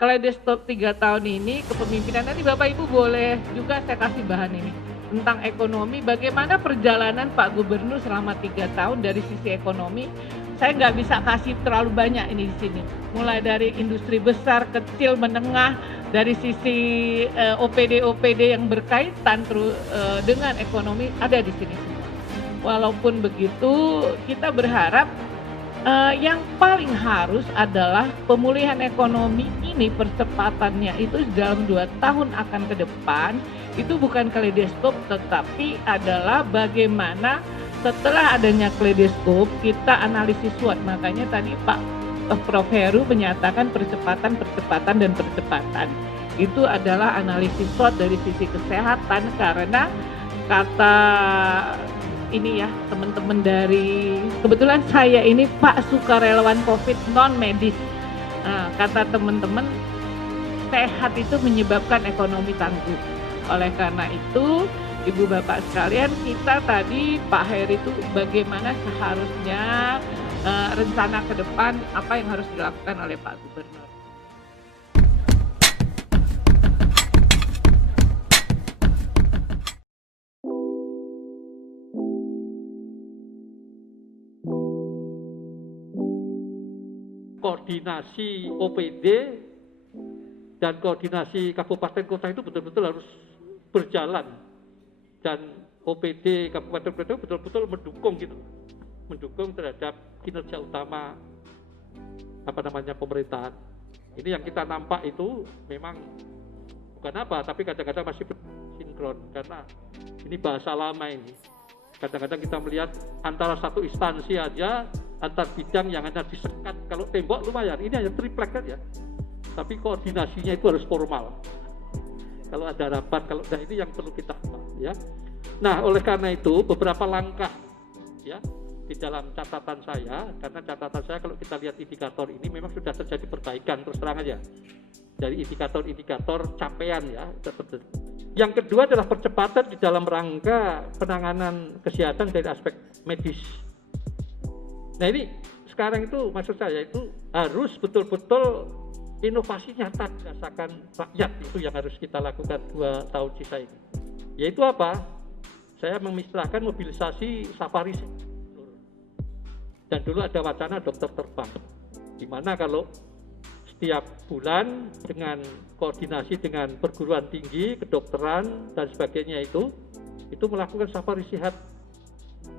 Kaleidoskop 3 tahun ini kepemimpinan, nanti Bapak Ibu boleh juga saya kasih bahan ini, tentang ekonomi, bagaimana perjalanan Pak Gubernur selama 3 tahun dari sisi ekonomi. Saya nggak bisa kasih terlalu banyak ini di sini, mulai dari industri besar, kecil, menengah, dari sisi OPD-OPD yang berkaitan dengan ekonomi ada di sini semua. Walaupun begitu, kita berharap yang paling harus adalah pemulihan ekonomi ini percepatannya itu dalam 2 tahun akan ke depan, itu bukan kaleidoskop tetapi adalah bagaimana setelah adanya kaleidoskop kita analisis SWOT. Makanya tadi Prof. Heru menyatakan percepatan dan percepatan. Itu adalah analisis SWOT dari sisi kesehatan, karena kata ini ya teman-teman dari, kebetulan saya ini Pak sukarelawan COVID non medis. Kata teman-teman, sehat itu menyebabkan ekonomi tangguh. Oleh karena itu, Ibu Bapak sekalian, kita tadi Pak Heri itu bagaimana seharusnya rencana ke depan apa yang harus dilakukan oleh Pak Gubernur. Koordinasi OPD dan koordinasi kabupaten kota itu betul-betul harus berjalan, dan OPD kabupaten kota betul-betul mendukung terhadap kinerja utama pemerintahan. Ini yang kita nampak itu memang bukan tapi kadang-kadang masih sinkron, karena ini bahasa lama ini. Kadang-kadang kita melihat antara satu instansi aja, antar bidang yang hanya disekat, kalau tembok lumayan, ini hanya triplek ya. Tapi koordinasinya itu harus formal. Kalau ada rapat, ini yang perlu kita ya. Nah, oleh karena itu beberapa langkah ya di dalam catatan saya, karena catatan saya kalau kita lihat indikator ini memang sudah terjadi perbaikan, terus terang aja. Dari indikator capaian ya. Yang kedua adalah percepatan di dalam rangka penanganan kesehatan dari aspek medis. Nah, ini sekarang itu maksud saya itu harus betul-betul inovasi nyata dirasakan rakyat, itu yang harus kita lakukan 2 tahun sisa ini. Yaitu apa? Saya memisahkan mobilisasi safari. Dan dulu ada wacana dokter terbang, di mana kalau setiap bulan dengan koordinasi dengan perguruan tinggi, kedokteran dan sebagainya itu melakukan safari sehat.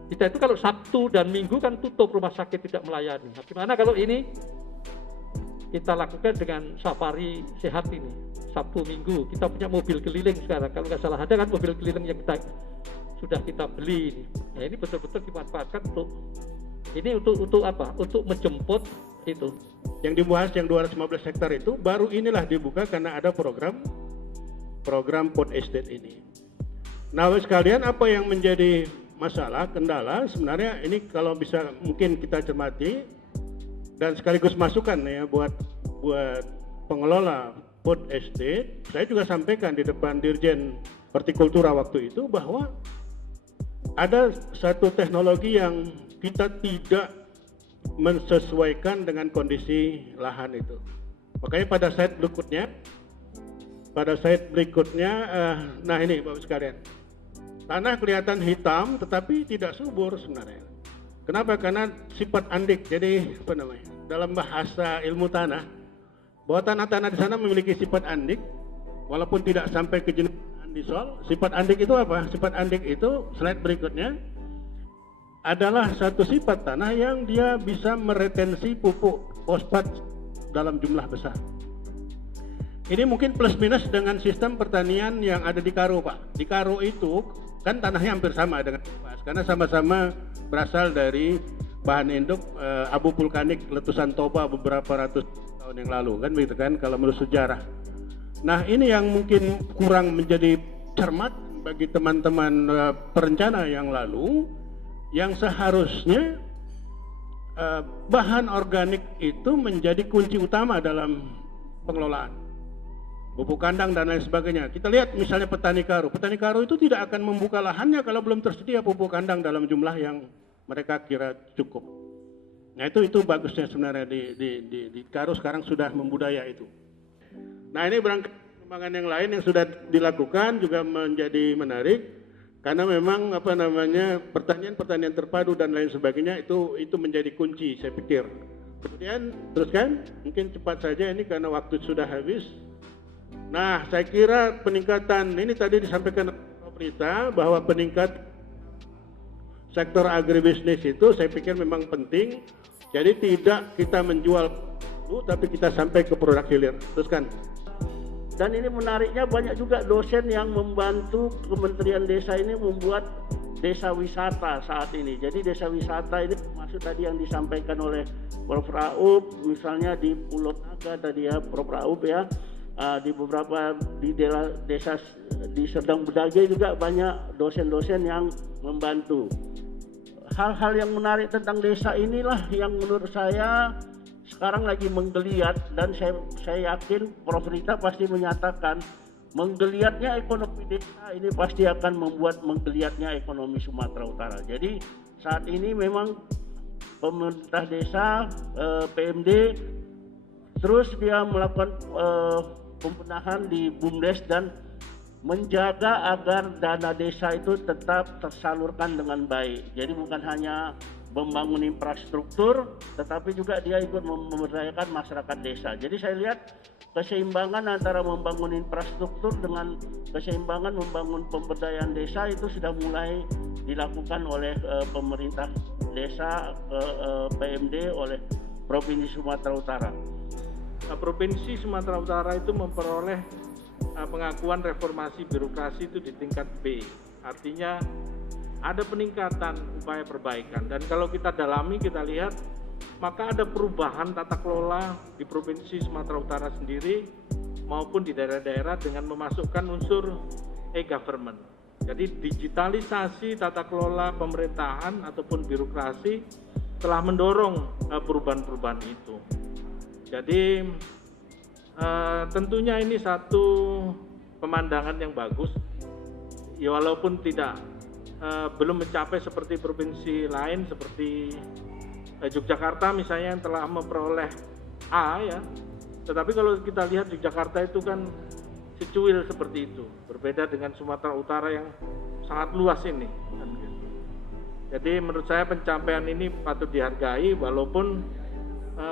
Kita itu kalau Sabtu dan Minggu kan tutup, rumah sakit tidak melayani. Nah, gimana kalau ini kita lakukan dengan safari sehat ini, Sabtu Minggu. Kita punya mobil keliling sekarang, kalau nggak salah ada kan mobil keliling yang sudah kita beli ini. Nah, ini betul-betul dimanfaatkan untuk apa? Untuk menjemput itu. Yang dibahas yang 215 hektar itu baru inilah dibuka karena ada program food estate ini. Nah, sekalian, apa yang menjadi masalah, kendala sebenarnya ini kalau bisa mungkin kita cermati dan sekaligus masukan ya buat pengelola food estate. Saya juga sampaikan di depan Dirjen Hortikultura waktu itu bahwa ada satu teknologi yang kita tidak mensesuaikan dengan kondisi lahan itu. Makanya pada slide berikutnya, nah ini Bapak sekalian, tanah kelihatan hitam tetapi tidak subur sebenarnya. Kenapa? Karena sifat andik. Jadi dalam bahasa ilmu tanah, bahwa tanah-tanah di sana memiliki sifat andik, walaupun tidak sampai ke jenis andisol. Sifat andik itu apa? Sifat andik itu slide berikutnya adalah satu sifat tanah yang dia bisa meretensi pupuk fosfat dalam jumlah besar. Ini mungkin plus minus dengan sistem pertanian yang ada di Karo, Pak. Di Karo itu kan tanahnya hampir sama dengan Pas, karena sama-sama berasal dari bahan induk abu vulkanik letusan Toba beberapa ratus tahun yang lalu, kan begitu kan kalau menurut sejarah. Nah, ini yang mungkin kurang menjadi cermat bagi teman-teman perencana yang lalu, yang seharusnya bahan organik itu menjadi kunci utama dalam pengelolaan pupuk kandang dan lain sebagainya. Kita lihat misalnya petani Karo itu tidak akan membuka lahannya kalau belum tersedia pupuk kandang dalam jumlah yang mereka kira cukup. Nah, itu bagusnya sebenarnya di Karo sekarang sudah membudaya itu. Nah ini berangkat pengembangan yang lain yang sudah dilakukan juga menjadi menarik karena memang apa namanya pertanian terpadu dan lain sebagainya itu menjadi kunci saya pikir. Kemudian teruskan, mungkin cepat saja ini karena waktu sudah habis. Nah saya kira peningkatan ini tadi disampaikan pemerintah bahwa peningkat sektor agribisnis itu saya pikir memang penting. Jadi tidak kita menjual tapi kita sampai ke produk hilir. Teruskan. Dan ini menariknya banyak juga dosen yang membantu Kementerian Desa ini membuat desa wisata saat ini. Jadi desa wisata ini maksud tadi yang disampaikan oleh Prof. Raub, misalnya di Pulau Naga tadi ya, Prof. Raub ya, di beberapa di desa di Serdang Bedage juga banyak dosen-dosen yang membantu. Hal-hal yang menarik tentang desa inilah yang menurut saya sekarang lagi menggeliat, dan saya yakin Prof. Rita pasti menyatakan menggeliatnya ekonomi desa ini pasti akan membuat menggeliatnya ekonomi Sumatera Utara. Jadi saat ini memang pemerintah desa, PMD terus dia melakukan pembenahan di BUMDes dan menjaga agar dana desa itu tetap tersalurkan dengan baik. Jadi bukan hanya membangun infrastruktur, tetapi juga dia ikut memberdayakan masyarakat desa. Jadi saya lihat keseimbangan antara membangun infrastruktur dengan keseimbangan membangun pemberdayaan desa itu sudah mulai dilakukan oleh pemerintah desa, PMD, oleh Provinsi Sumatera Utara. Provinsi Sumatera Utara itu memperoleh pengakuan reformasi birokrasi itu di tingkat B. Artinya ada peningkatan upaya perbaikan, dan kalau kita dalami kita lihat maka ada perubahan tata kelola di Provinsi Sumatera Utara sendiri maupun di daerah-daerah dengan memasukkan unsur e-government. Jadi digitalisasi tata kelola pemerintahan ataupun birokrasi telah mendorong perubahan-perubahan itu. Jadi tentunya ini satu pemandangan yang bagus, ya walaupun belum mencapai seperti provinsi lain seperti Yogyakarta misalnya yang telah memperoleh A ya, tetapi kalau kita lihat Yogyakarta itu kan secuil seperti itu, berbeda dengan Sumatera Utara yang sangat luas ini. Jadi menurut saya pencapaian ini patut dihargai walaupun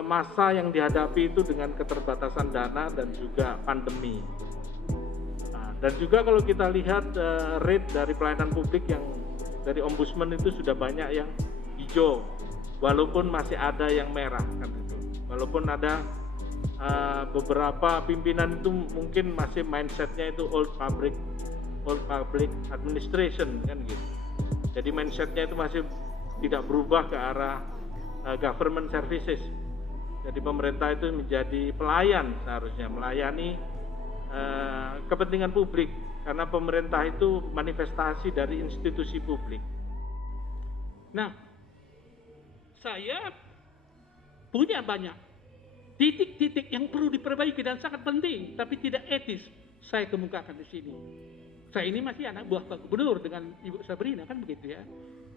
masa yang dihadapi itu dengan keterbatasan dana dan juga pandemi. Dan juga kalau kita lihat rate dari pelayanan publik yang dari Ombudsman itu sudah banyak yang hijau, walaupun masih ada yang merah kan itu. Walaupun ada beberapa pimpinan itu mungkin masih mindsetnya itu old public administration kan gitu. Jadi mindsetnya itu masih tidak berubah ke arah government services. Jadi pemerintah itu menjadi pelayan, seharusnya melayani kepentingan publik, karena pemerintah itu manifestasi dari institusi publik. Nah, saya punya banyak titik-titik yang perlu diperbaiki dan sangat penting, tapi tidak etis saya kemukakan di sini. Saya ini masih anak buah Pak Gubernur dengan Ibu Sabrina kan begitu ya.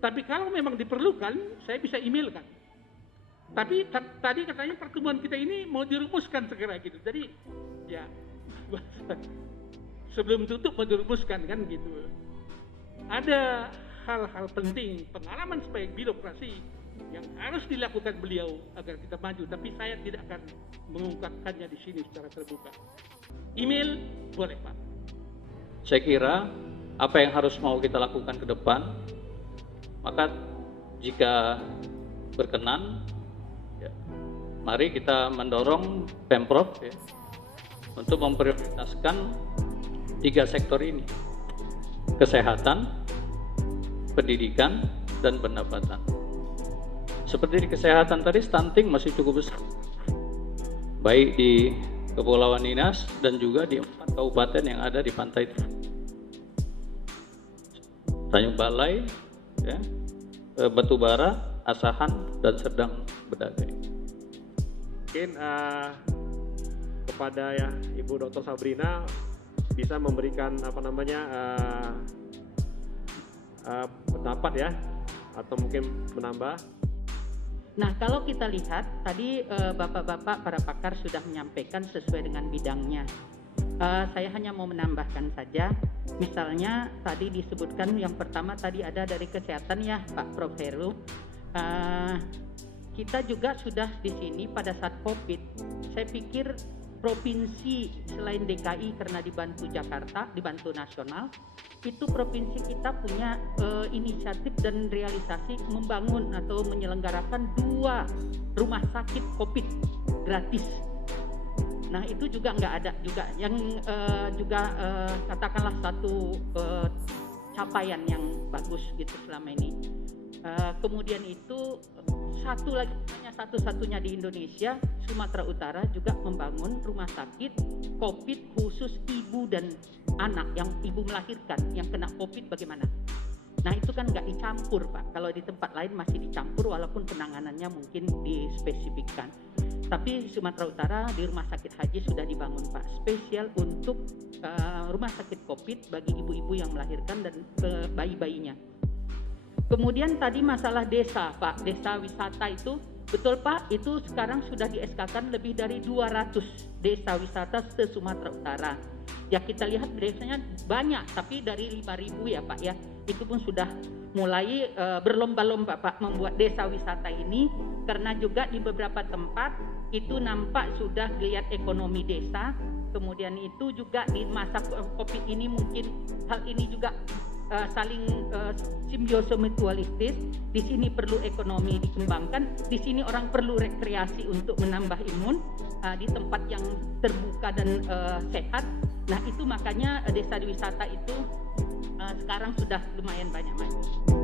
Tapi kalau memang diperlukan, saya bisa emailkan. Tapi tadi katanya pertemuan kita ini mau dirumuskan segera gitu. Jadi ya sebelum tutup mau dirumuskan kan gitu. Ada hal-hal penting, pengalaman sebagai birokrasi yang harus dilakukan beliau agar kita maju. Tapi saya tidak akan mengungkapkannya di sini secara terbuka. Email boleh Pak. Saya kira apa yang harus mau kita lakukan ke depan, maka jika berkenan, ya, mari kita mendorong Pemprov ya, untuk memprioritaskan 3 sektor ini: kesehatan, pendidikan, dan pendapatan. Seperti di kesehatan tadi, stunting masih cukup besar, baik di Kepulauan Nias dan juga di 4 kabupaten yang ada di pantai Tanjung Balai, ya, Batubara, Asahan, dan Serdang Bedage. Mungkin kepada ya Ibu Dr. Sabrina bisa memberikan pendapat ya, atau mungkin menambah. Nah, kalau kita lihat tadi bapak-bapak para pakar sudah menyampaikan sesuai dengan bidangnya. Saya hanya mau menambahkan saja, misalnya tadi disebutkan yang pertama tadi ada dari kesehatan ya Pak Prof. Heru. Kita juga sudah di sini pada saat COVID, saya pikir provinsi selain DKI karena dibantu Jakarta, dibantu nasional, itu provinsi kita punya inisiatif dan realisasi membangun atau menyelenggarakan 2 rumah sakit COVID gratis. Nah itu juga nggak ada juga yang katakanlah satu capaian yang bagus gitu selama ini. Kemudian itu satu lagi hanya satu-satunya di Indonesia, Sumatera Utara juga membangun rumah sakit COVID khusus ibu dan anak yang ibu melahirkan yang kena COVID bagaimana. Nah itu kan nggak dicampur Pak, kalau di tempat lain masih dicampur walaupun penanganannya mungkin dispesifikkan. Tapi Sumatera Utara di Rumah Sakit Haji sudah dibangun Pak, spesial untuk rumah sakit COVID bagi ibu-ibu yang melahirkan dan bayi-bayinya. Kemudian tadi masalah desa Pak, desa wisata itu, betul Pak, itu sekarang sudah di-SK-kan lebih dari 200 desa wisata se-Sumatera Utara. Ya kita lihat desanya banyak, tapi dari 5.000 ya Pak ya, itu pun sudah mulai berlomba-lomba Pak membuat desa wisata ini, karena juga di beberapa tempat itu nampak sudah geliat ekonomi desa. Kemudian itu juga di masa COVID ini mungkin hal ini juga saling simbiosis mutualistis. Di sini perlu ekonomi dikembangkan, di sini orang perlu rekreasi untuk menambah imun di tempat yang terbuka dan sehat. Nah itu makanya desa wisata itu sekarang sudah lumayan banyak maju.